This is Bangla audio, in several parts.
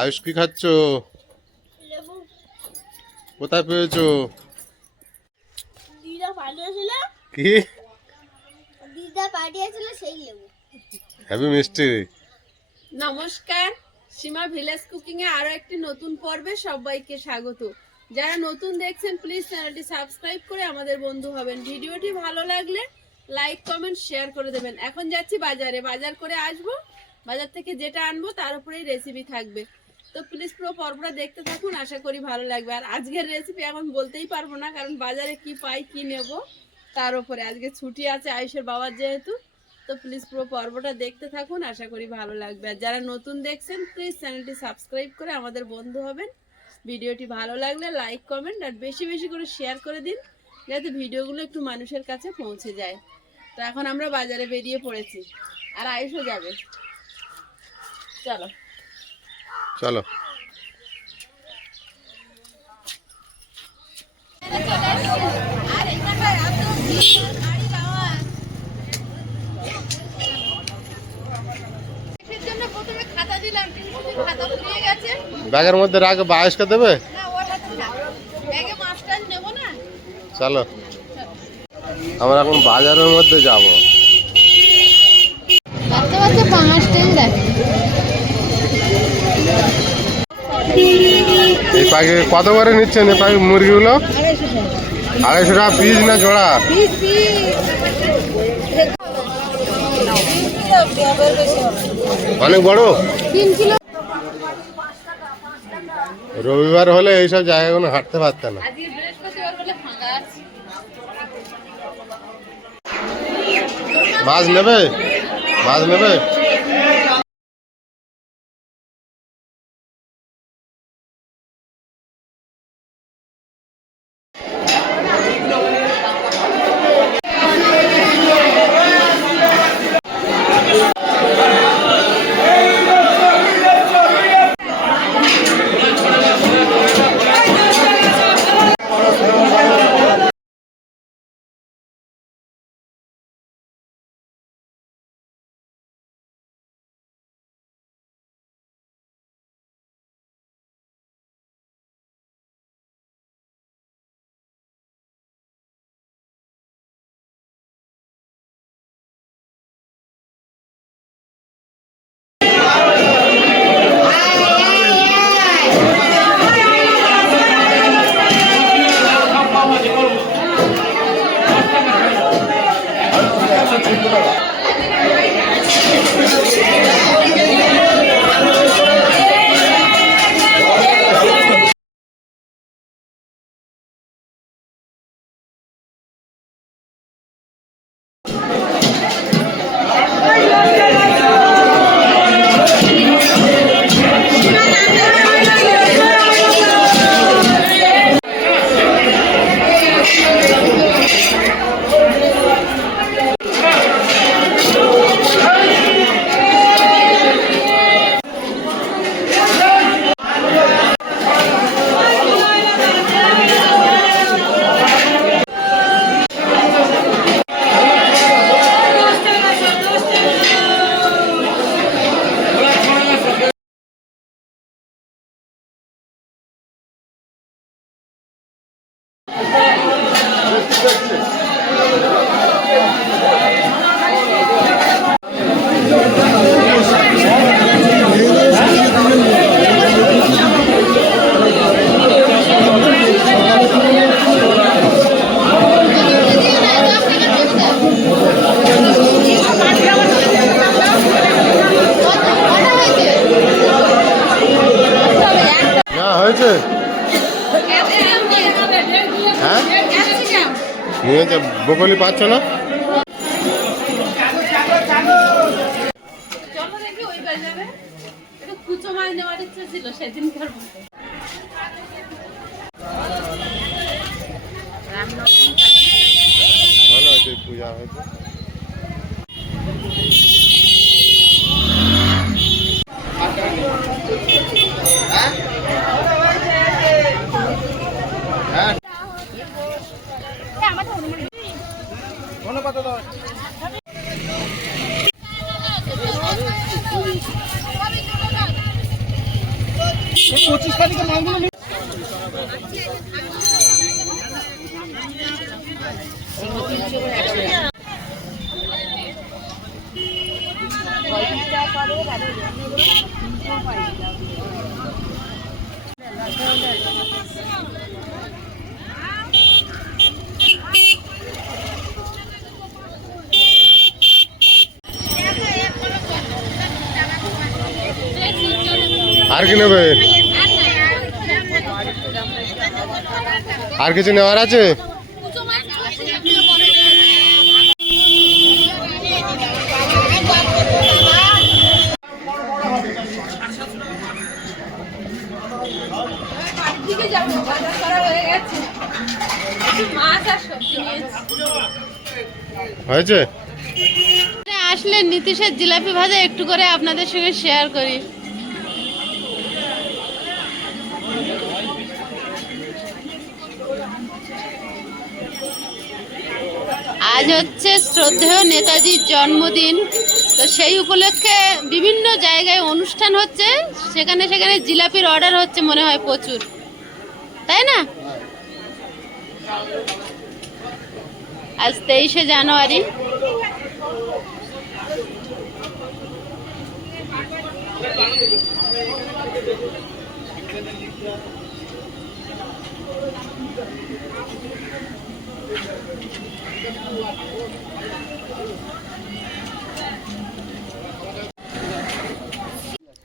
আয়ুষ কি খাচ্ছ? কোথায় পেয়েছ? দিদা পাঠিয়েছিল। কি? দিদা পাঠিয়েছিল সেই লেবু। হ্যাপি মিষ্টি। নমস্কার। সীমা ভিলেজ কুকিং এ আরও একটি নতুন পর্বে সবাইকে স্বাগত। যারা নতুন দেখছেন প্লিজ চ্যানেলটি সাবস্ক্রাইব করে আমাদের বন্ধু হবেন। ভিডিওটি ভালো লাগলে লাইক কমেন্ট শেয়ার করে দেবেন। এখন যাচ্ছি বাজারে। বাজার করে আসব। বাজার থেকে যেটা আনব তার উপরেই রেসিপি থাকবে। তো প্লিজ পুরো পর্বটা দেখতে থাকুন, আশা করি ভালো লাগবে। আর আজকের রেসিপি এখন বলতেই পারব না, কারণ বাজারে কি পাই, কি নেব, তার উপরে। আজকে ছুটি আছে আয়ুষের বাবার যেহেতু, তো প্লিজ পুরো পর্বটা দেখতে থাকুন, আশা করি ভালো লাগবে। আর যারা নতুন দেখছেন প্লিজ চ্যানেলটি সাবস্ক্রাইব করে আমাদের বন্ধু হবেন। ভিডিওটি ভালো লাগলে লাইক কমেন্ট আর বেশি বেশি করে শেয়ার করে দিন, যাতে ভিডিওগুলো একটু মানুষের কাছে পৌঁছে যায়। তো এখন আমরা বাজারে বেরিয়ে পড়েছি, আর আয়ুষও যাবে। চলো। চলো। ব্যাগের মধ্যে রাখে বা আয়ুষকে দেবে? চলো। আমরা এখন বাজারের মধ্যে যাব। বাচ্চা বাচ্চা পাঁচ এই পাখি কত করে নিচ্ছেন এই পাখি মুরগিগুলো? আড়াইশো টাকা পিস না জোড়া? অনেক বড়? রবিবার হলে এইসব জায়গাগুলো হাঁটতে পারতে না। মাছ নেবে? মাছ নেবে? হয়েছে? হ্যাঁ? বকলি পাচ্ছ না? আর কিছু নেওয়ার আছে? হয়ে হয়েছে? আসলে নীতিশের জিলাপি ভাজা একটু করে আপনাদের সঙ্গে শেয়ার করি। আজ হচ্ছে শ্রদ্ধেয় নেতাজির জন্মদিন। তো সেই উপলক্ষে বিভিন্ন জায়গায় অনুষ্ঠান হচ্ছে। সেখানে সেখানে জিলাপির অর্ডার হচ্ছে মনে হয় প্রচুর। তাই না? আজ তেইশে জানুয়ারি।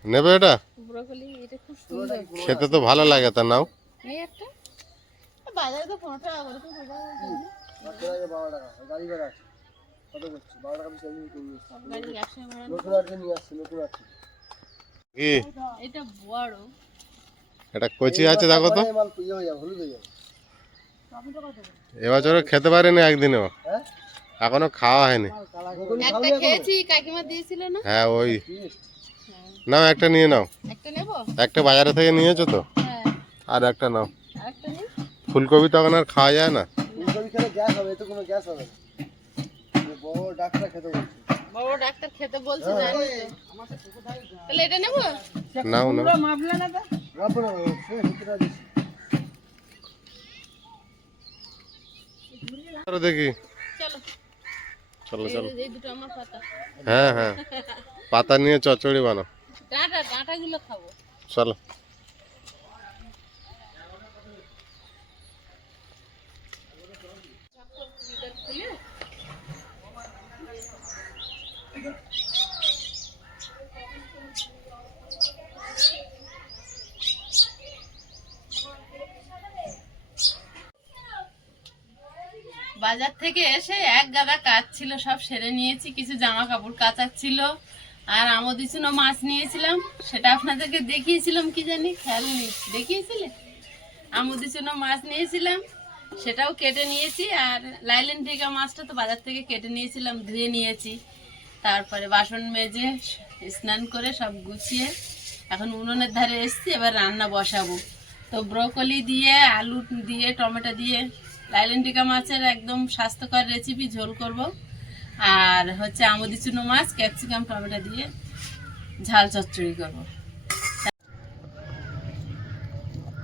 নেবে এটা? ব্রোকলি এটা খুব সুন্দর। খেতে তো ভালো লাগে তা নাও। এই একটা? বাজারে তো পনেরো টাকা করে তো কোথাও গাড়ি একশো ভাড়া কি? এটা বড়। এটা কচি আছে দেখো তো। এবছরে খেতে পারিনি একদিনও। এখনও খাওয়া হয়নি। একটা খেয়েছি কাকিমা দিয়েছিল না? হ্যাঁ ওই। নাও একটা নিয়ে নাও। একটা নেব? একটা বাজারে থেকে নিয়েছো তো? হ্যাঁ। আর একটা নাও। ফুলকপি তখন আর খাওয়া যায় না। বড় ডাক্তার খেতে বলছে। জানি তাহলে এটা নেব? নাও চলো এই দেখি। চলো। চলো হ্যাঁ হ্যাঁ। পাতা নিয়ে চচড়ি বানো ডাঁটা ডাঁটাগুলো খাব। চলো। বাজার থেকে এসে এক গাদা কাজ ছিল, সব সেরে নিয়েছি, কিছু জামা কাপড় কাচার ছিল, আর আমদিসুনো মাছ নিয়েছিলাম, সেটা আপনাদেরকে দেখিয়েছিলাম, কি জানি, খেয়াল নেই, দেখিয়েছিলে? আমদিসুনো মাছ নিয়েছিলাম, সেটাও কেটে নিয়েছি, আর লাইলেন টিকা মাছটা তো বাজার থেকে কেটে নিয়েছিলাম, ধুয়ে নিয়েছি, তারপরে বাসন মেজে, স্নান করে সব গুছিয়ে, এখন উনুনের ধারে এসেছি, এবার রান্না বসাবো। তো ব্রোকলি দিয়ে, আলু দিয়ে, টমেটো দিয়ে লাইলেন টিকা মাছের একদম স্বাস্থ্যকর রেসিপি ঝোল করব। আর হচ্ছে আমদি চুনো মাছ ক্যাপসিকাম টমেটো দিয়ে ঝাল চচ্চড়ি করব।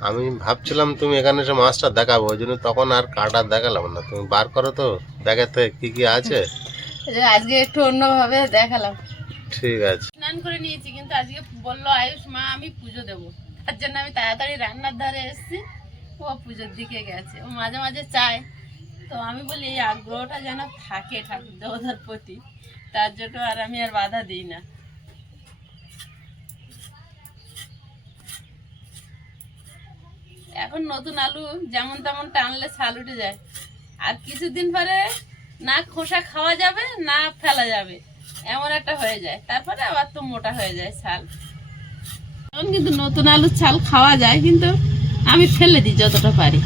আমি ভাবছিলাম তুমি এখানে এসে মাছটা দেখাবো ওই জন্য তখন আর কাটা দেখালাম না। তুমি বার করো তো দেখাতে কি কি আছে। আজকে একটু অন্যভাবে দেখালাম। ঠিক আছে। স্নান করে নিয়েছি কিন্তু আজকে বলল আয়ুষ মা আমি পুজো দেবো। তার জন্য আমি তাড়াতাড়ি রান্নার ধারে এসেছি। ও পুজোর দিকে গেছে। ও মাঝে মাঝে চায়। তো আমি বলি, এই আগ্রহটা যেন থাকে ঠাকুর দেবতার প্রতি, তার জন্য আর আমি আর বাধা দিই না। এখন নতুন আলু যেমন তেমন টানলে ছাল উঠে যায়। আর কিছুদিন পরে না খোসা খাওয়া যাবে, না ফেলা যাবে। এমন একটা হয়ে যায়। তারপরে আবার তো মোটা হয়ে যায় ছাল। কিন্তু নতুন আলুর ছাল খাওয়া যায়, কিন্তু আমি ফেলে দিই যতটা পারি।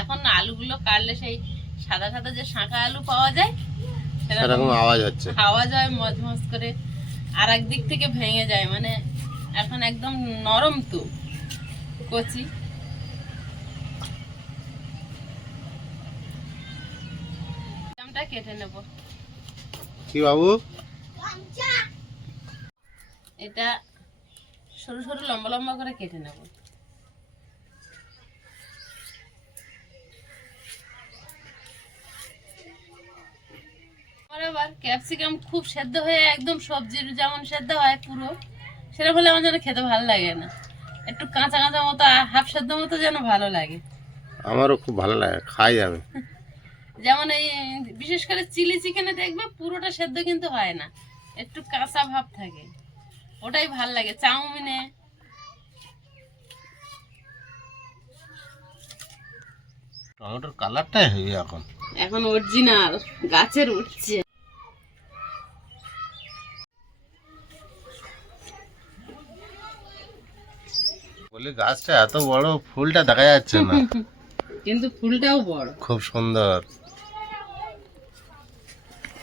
এখন আলুগুলো কাটলে সেই সাদা সাদা যে শাঁখা আলু পাওয়া যায় সেরকম আওয়াজ হচ্ছে। খাওয়া যায় মজমজ করে আর এক দিক থেকে ভেঙে যায়। মানে এখন একদম নরম তো কচি। আমটা কেটে নেব। কি বাবু? এটা সরু সরু লম্বা লম্বা করে কেটে নেব। আবার ক্যাপসিকাম খুব সেদ্ধ হয়ে একদম সবজির যেমন সেদ্ধ হয় পুরো সেরকম হলে আমার যেন খেতে ভালো লাগে না। একটু কাঁচা কাঁচা মতো হাফ সেদ্ধ মতো যেন ভালো লাগে। আমারও খুব ভালো লাগে খাই আমি। যেমন এই বিশেষ করে চিলি চিকেনে দেখবে পুরোটা সেদ্ধ কিন্তু হয় না একটু কাঁচা ভাব থাকে। ওটাই ভালো লাগে চাউমিনে। টমেটোর কালারটাই হেভি এখন। এখন অরিজিনাল গাছের উঠছে। বলি গাছটা এত বড় ফুলটা দেখা যাচ্ছে না। কিন্তু ফুলটাও বড়। খুব সুন্দর।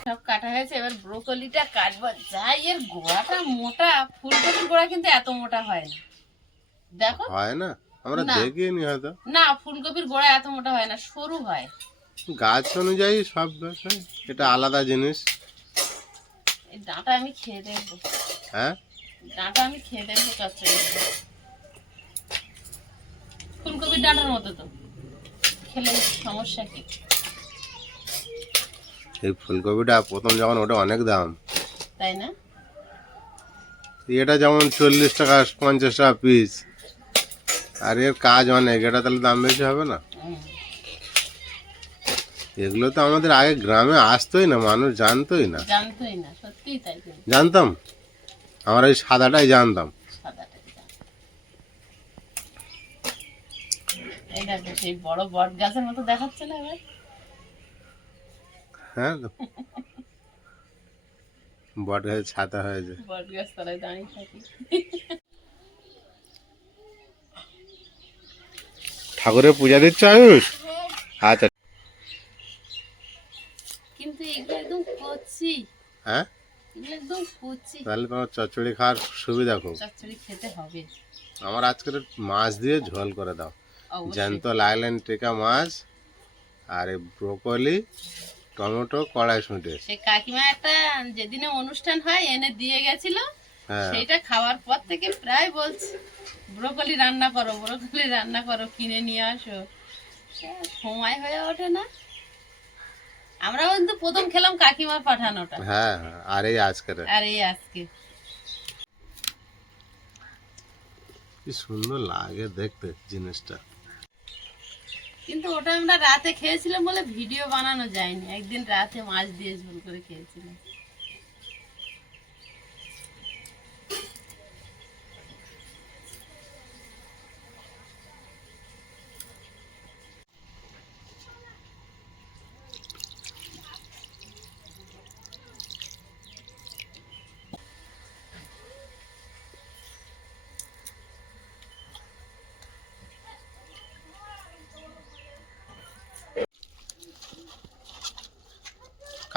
সব কাটা হয়েছে এবার ব্রোকলিটা কাটবো। যাই এর গোড়াটা মোটা ফুলকপির গোড়া কিন্তু এত মোটা হয় না। দেখো? হয় না? আমরা। দেখিনি হয়তো। না ফুলকপির গোড়া এত মোটা হয় না সরু হয়। গাছ অনুযায়ী সব বিষয় এটা আলাদা জিনিস। এই ডাঁটা আমি খেয়ে দেখব। হ্যাঁ? ডাঁটা আমি খেয়ে দেখব দিয়ে। ফুলকপির ডাঁটার মতো তো। খেলে সমস্যা কি? এই ফুলকপিটা প্রথম যখন ওটা অনেক দাম। তাই না? এটা যেমন চল্লিশ টাকা পঞ্চাশ টাকা পিস আর এর কাজ অনেক এটা তাহলে দাম বেশি হবে না? এগুলো তো আমাদের আগে গ্রামে আসতোই না মানুষ জানতোই না। জানতাম? আমরা ওই সাদাটাই জানতাম। সেই বড় বট গাছের মতো দেখাচ্ছে না এবার? হ্যাঁ। বট গাছে ছাতা হয়েছে। বট গাছ তলায় দাঁড়িয়ে থাকি। ঠাকুরের পূজা দিচ্ছ আয়ুষ? আচ্ছা। কিন্তু এগুলো একদম কচি। হ্যাঁ? এগুলো একদম কচি। তাহলে তোমার চচ্চড়ি খাওয়ার সুবিধা খুব। চচ্চড়ি খেতে হবে। আমার আজকের মাছ দিয়ে ঝোল করে দাও। জ্যান্ত লাইলেন টেকা মাছ আর এই ব্রোকলি টমেটো কড়াইশুঁটি সে কাকিমা একটা যেদিনে অনুষ্ঠান হয় এনে দিয়ে গেছিল। সেটা খাওয়ার পর থেকে প্রায় বলছি ব্রোকলি রান্না করো ব্রোকলি রান্না করো কিনে নিয়ে আসো। সময় হয়ে ওঠে না। আমরাও কিন্তু প্রথম খেলাম কাকিমার পাঠানোটা। হ্যাঁ হ্যাঁ, আর এই আজকের। আর এই আজকে। কি সুন্দর লাগে দেখতে জিনিসটা। কিন্তু ওটা আমরা রাতে খেয়েছিলাম বলে ভিডিও বানানো যায়নি। একদিন রাতে মাছ দিয়ে ঝোল করে খেয়েছিলাম।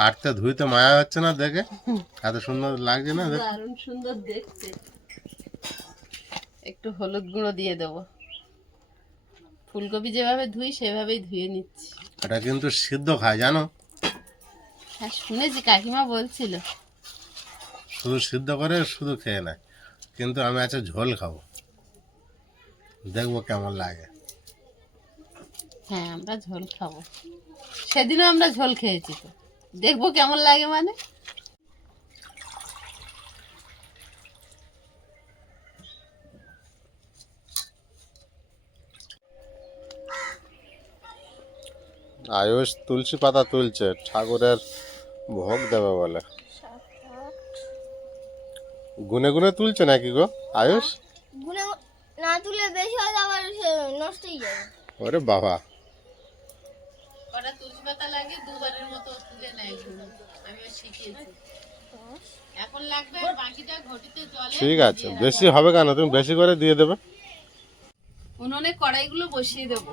কাটতে ধুইতে মায়া হচ্ছে না দেখে। এত সুন্দর লাগছে না? দারুণ সুন্দর দেখতে। একটু হলুদ গুঁড়ো দিয়ে দেবো। ফুলকপি যেভাবে ধুই সেভাবেই ধুয়ে নিচ্ছি। এটা কিন্তু সিদ্ধ খায় জানো? হ্যাঁ শুনেছি কাকিমা বলছিল। শুধু সিদ্ধ করে শুধু খেয়ে নেয়। কিন্তু আমি আজকে ঝোল খাব। দেখব কেমন লাগে। হ্যাঁ আমরা ঝোল খাব। সেদিনও আমরা ঝোল খেয়েছি তো। দেখব কেমন লাগে মানে? আয়ুষ তুলসী পাতা তুলছে ঠাকুরের ভোগ দেবে বলে। গুনে গুনে তুলছে নাকি গো আয়ুষ? গুনে না তুলে বেশি হয় আবার নষ্ট হয়ে যাবে। ওরে বাবা। কটা তুলসী পাতা লাগে দুবারের মতো তুলে নেয়। আমিও শিখিয়েছি। এখন লাগবে বাকিটা ঘটিতে জলে ঠিক আছে বেশি হবে কেন? তুমি বেশি করে দিয়ে দেবে? উনুনে কড়াইগুলো বসিয়ে দেব।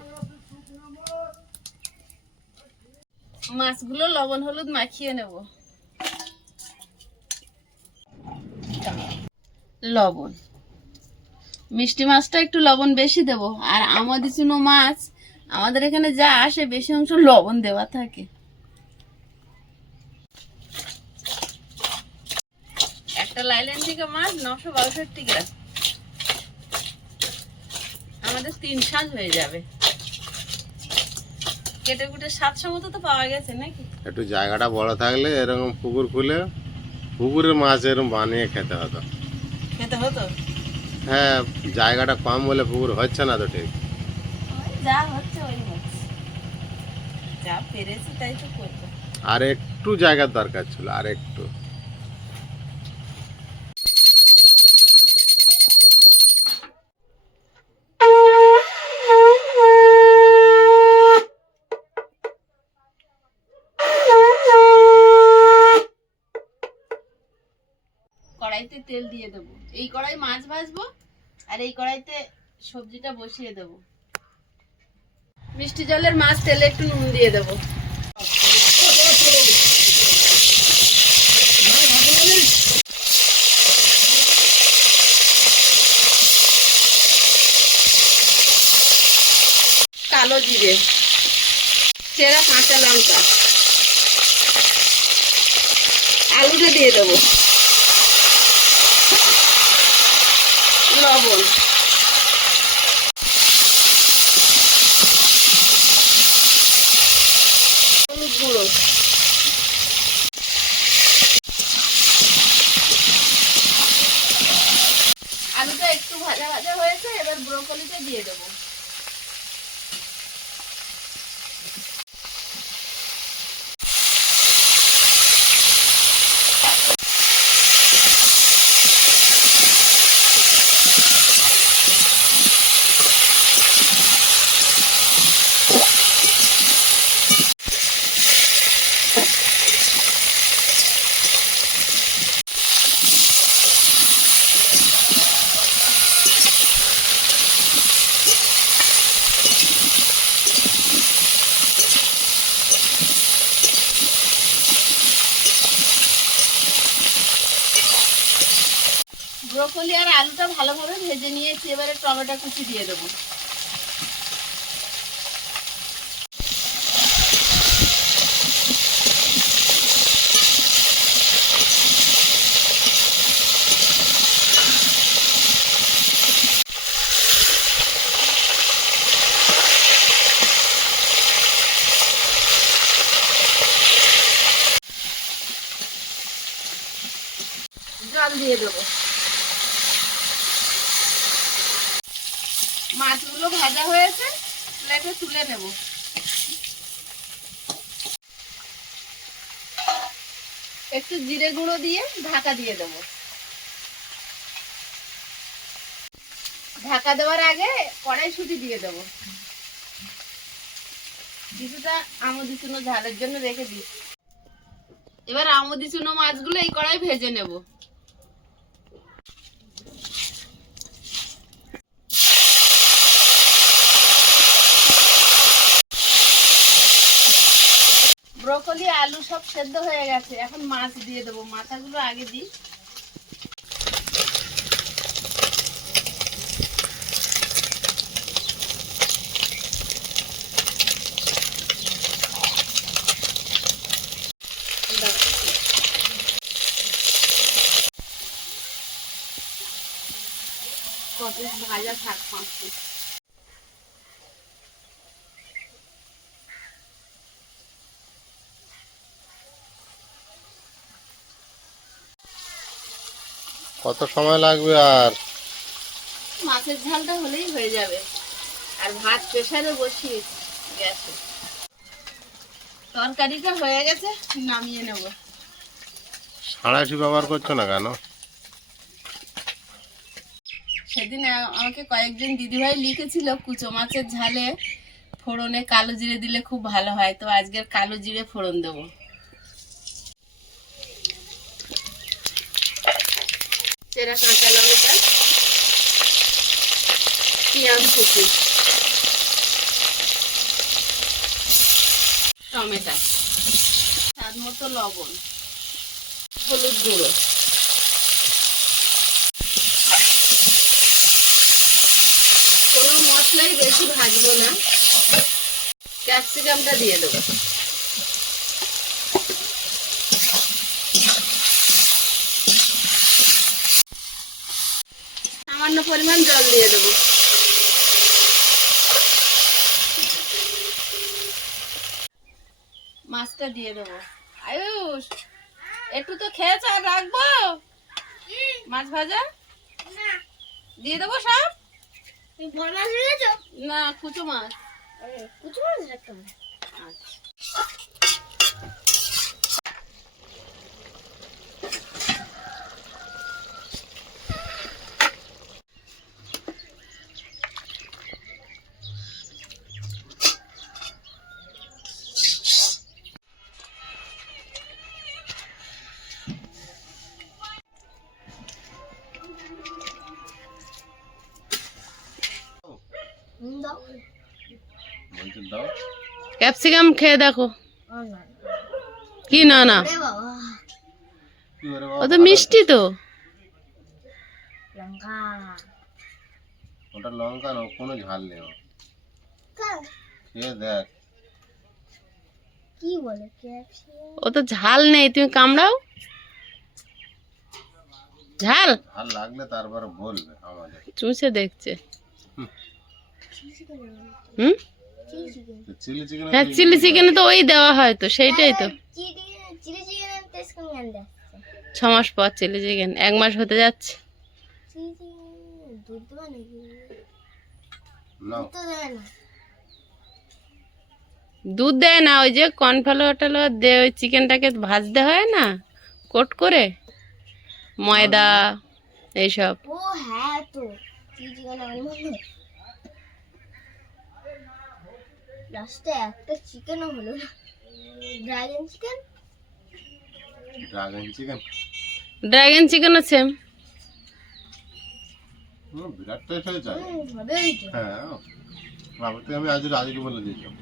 মাছগুলো লবণ হলুদ মাখিয়ে নেব। লবণ। মিষ্টি মাছটা একটু লবণ বেশি দেব। আর আমাদের চুনো মাছ আমাদের এখানে যা আসে বেশি অংশ লবণ দেওয়া থাকে। একটা লাইলেন থেকে মাছ নশো বাষট্টি গ্রাম। আমাদের তিন সাজ হয়ে যাবে। কেটে কুটে সাতশো মতো তো পাওয়া গেছে নাকি? একটু জায়গাটা বড় থাকলে এরকম পুকুর খুলে পুকুরের মাছ এরকম বানিয়ে খেতে হতো। খেতে হতো? হ্যাঁ জায়গাটা কম বলে পুকুর হচ্ছে না তো ঠিক। যা হচ্ছে ওই হচ্ছে। যা পেরেছি তাই তো করব। আর একটু জায়গার দরকার ছিল আর একটু। কড়াইতে তেল দিয়ে দেবো। এই কড়াই মাছ ভাজবো আর এই কড়াইতে সবজিটা বসিয়ে দেবো। মিষ্টি জলের মাছ, তেলে একটু নুন দিয়ে দেবো। কালো জিরে, চেরা কাঁচা লঙ্কা। আলুটা দিয়ে দেবো। লবণ হলুদ গুঁড়ো আলুটা একটু ভাজা ভাজা হয়েছে এবার ব্রোকলিটা দিয়ে দেবো ব্রোকলি আর আলুটা ভালোভাবে ভেজে নিয়েছি এবারে টমেটো কুচি দিয়ে দেবো। জল দিয়ে দেবো। মাছগুলো ভাজা হয়েছে প্লেটে তুলে নেব। একটু জিরে গুঁড়ো দিয়ে ঢাকা দিয়ে দেব। ঢাকা দেওয়ার আগে কড়াইশুঁটি দিয়ে দেব। কিছুটা আমদি চুনো ঝালের জন্য রেখে দিই এবার আমদি চুনো মাছগুলো এই কড়াই ভেজে নেব। ব্রোকলি আলু সব সেদ্ধ হয়ে গেছে। এখন মাছ দিয়ে দেবো। মাথাগুলো আগে দিই কত ভাজা থাক পাঁচ পিস কত সময় লাগবে আর? মাছের ঝালটা হলেই হয়ে যাবে। আর ভাত প্রেসারে বসিয়ে গ্যাসে তরকারিটা হয়ে গেছে নামিয়ে নেব। সাঁড়াশি ব্যবহার করছ না কেন? সেদিন আমাকে কয়েকজন দিদিভাই লিখেছিল কুচো মাছের ঝালে ফোড়নে কালো জিরে দিলে খুব ভালো হয় তো আজকের কালো জিরে ফোড়ন দেবো। চেরা কাঁচা লঙ্কা পেঁয়াজ কুচি টমেটো। স্বাদ মতো লবণ। হলুদ গুঁড়ো। কোনো মশলাই বেশি ভাজবো না। ক্যাপসিকামটা দিয়ে দেবো। পরিমাণ জল দিয়ে দেবো। মাছটা দিয়ে দেবো। আয়ুষ একটু তো খেয়েছ আর রাখব? মাছ ভাজা? দিয়ে দেবো সব? না কুচু মাছ। কুচু মাছ রাখতাম আচ্ছা। ক্যাপসিকাম খেয়ে দেখো। কি না না। ও তো মিষ্টি তো। ওটা লঙ্কা না কোনো ঝাল নেই খেয়ে দেখ। কি বলে ও তো ঝাল নেই তুমি কামড়াও। ঝাল? ঝাল লাগলে তারপরে বলবে আমাদের। চুষে দেখছে। হুম? চিলি চিলি চিকেন হ্যাঁ চিলি চিকেনে তো ওই দেওয়া হয় তো সেইটাই তো। ছ মাস পর চিলি চিকেন এক মাস হতে যাচ্ছে। দেয় না। দুধ দেয় না ওই যে কর্নফ্লাওয়ার টালোয়ার দিয়ে ওই চিকেনটাকে ভাজতে হয় না কোট করে? ময়দা এইসব। ও হ্যাঁ তো চিলি চিকেন আমার মনে লাস্টে একটা চিকেনও হলো না। Dragon chicken dragon chicken dragon চিকেনও same বিরাট টেস্ট হয়েছে হুম হ্যাঁ আমি আজ রাজকে বলে দিয়েছিলাম।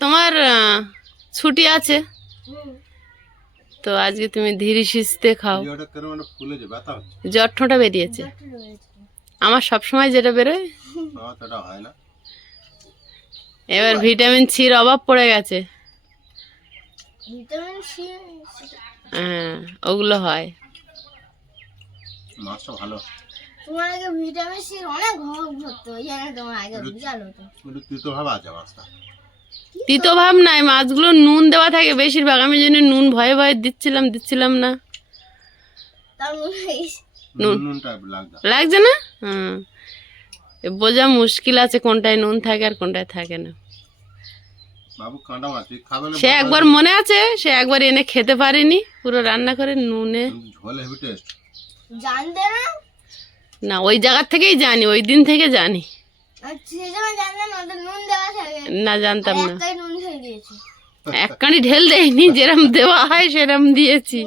তোমার ছুটি আছে? তো আজকে তুমি ধীরে সুস্থে খাও। হচ্ছে। জ্বর ঠোঁটা বেরিয়েছে। আমার সব সময় যেটা বেরোয় হয় না। এবার ভিটামিন সির অভাব পড়ে গেছে। ভিটামিন সি হ্যাঁ ওগুলো হয়। মাছটা ভালো। তোমার আগে ভিটামিন সি অনেক অভাব হতো তোমার আগে বিশাল হতো। একটু তিতো ভাব আছে মাছটা। তিতো ভাব নাই মাছগুলো নুন দেওয়া থাকে বেশিরভাগ। আমি জন্য নুন ভয়ে ভয়ে দিচ্ছিলাম দিচ্ছিলাম না। তার নুন নুন লাগছে। লাগছে না? হুম এ বোঝা মুশকিল আছে কোনটায় নুন থাকে আর কোনটায় থাকে না। সে একবার মনে আছে? সে একবার এনে খেতে পারিনি? পুরো রান্না করে নুনে। না? না ওই জায়গার থেকেই জানি ওই দিন থেকে জানি। থাকে। না জানতাম না। একটাই নুন ঢেলে দিয়েছে এক কানি ঢেল দেয়নি যেরম দেওয়া হয় সেরম দিয়েছি।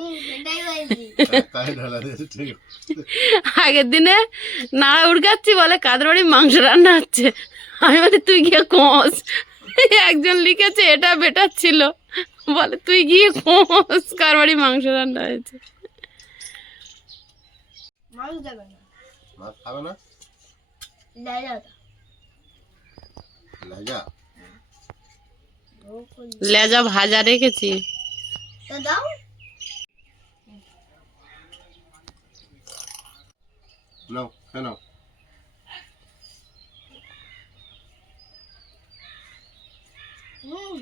আগের দিনে নাড়া উড়গাচ্ছি বলে কাদের বাড়ি মাংস রান্না হচ্ছে। আমি বলি তুই গিয়ে কোস। একজন লিখেছে এটা বেটার ছিল। বলে তুই গিয়ে কোস কার বাড়ি মাংস রান্না হয়েছে। মাছ খাবে না? লাইলা ওটা লাজা ভাজা রেখেছি। নাও কেন কেমন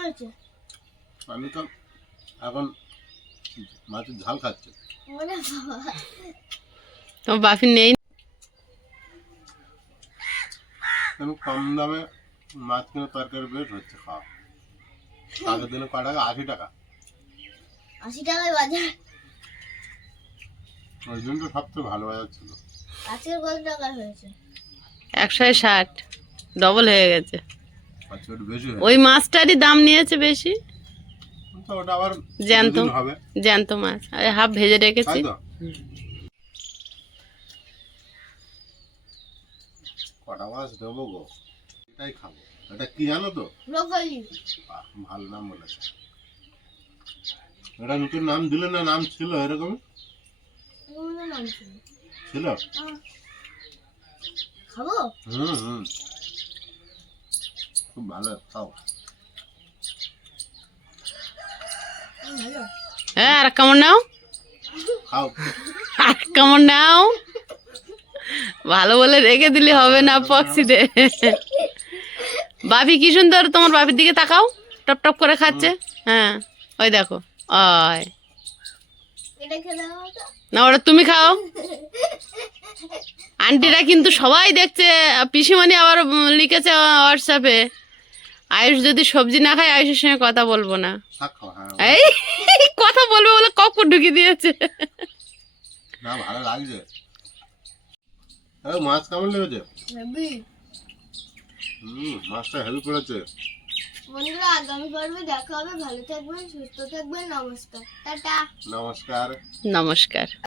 হয়েছে আমি তো এখন মাছের ঝাল খাচ্ছি। তোমার বাফি নেই? কেন কম দামে মাছ কিনে তরকারি বেশ হচ্ছে খাওয়া। আগের দিনে ক টাকা? আশি টাকা। আশি টাকায় বাজার। ওই জন্য তো সবচেয়ে ভালো বাজার ছিল। আজকের কত টাকা হয়েছে? একশো ষাট। ডবল হয়ে গেছে। আচ্ছা ওই মাছটারই দাম নিয়েছে বেশি। জ্যান্ত। জ্যান্ত মাছ। আর হাফ ভেজে রেখেছি তাই তো কটা মাছ দেবো গো? এটাই খাব। এটা কি জানো তো? ব্রোকলি। বাহ, ভালো নাম বলেছে। এটা নতুন নাম দিলে না নাম ছিল এরকম? নাম ছিল। ছিল? আহ, খাব? হুম হুম। খুব ভালো খাও। ভালো। হ্যাঁ আর কেমন নাও? খাও। আর কেমন নাও? ভালো বলে রেখে দিলে হবে না পক্সিতে। বাপি কি সুন্দর তোমার বাপির দিকে তাকাও। টপ টপ করে খাচ্ছে। হ্যাঁ ওই দেখো ওই? না ওটা তুমি খাও। আন্টিরা কিন্তু সবাই দেখছে। পিসিমণি আবার লিখেছে হোয়াটসঅ্যাপে আয়ুষ যদি সবজি না খায় আয়ুষের সঙ্গে কথা বলব না। খাওয়া হ্যাঁ এই কথা বলবে বলে কখন ঢুকিয়ে দিয়েছে। না ভালো লাগছে। এই মাছ কেমন লেগেছে? হেভি। হুম মাছটা হেভি পড়েছে। বন্ধুরা আগামী পর্বে দেখা হবে। ভালো থাকবেন সুস্থ থাকবেন। নমস্কার। টাটা। নমস্কার। নমস্কার।